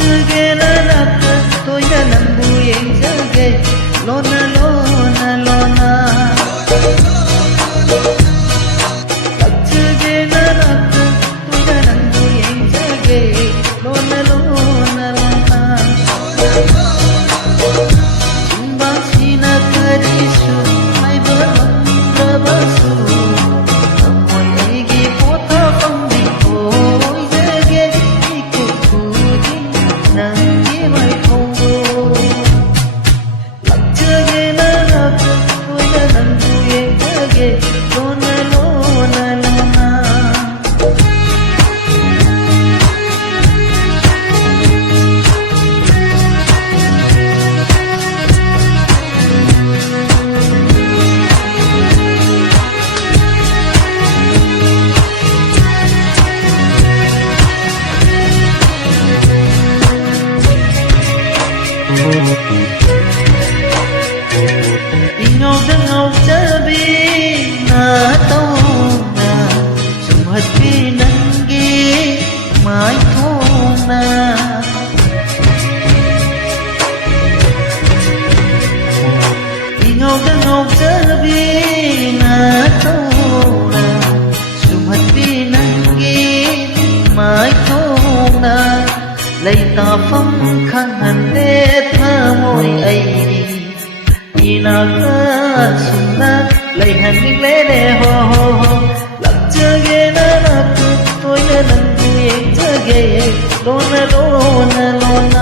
lakchage na lakka toya nangu yenjage lona lona lona lakchage na lakka toya nangu yenjage lona lona lona chimba china karisu haiba mandrabasu Ingau jabi na tauna sumhati nangi mai thona Ingau jabi na tauna sumhati nangi mai thona lấy ta phong khăn hẳn để tha môi ấy ina ka sunna lấy hẳn đi lẽ để ho ho ho lắc chưa ghê na na tôi na nang tôi chưa ghê lona lona lona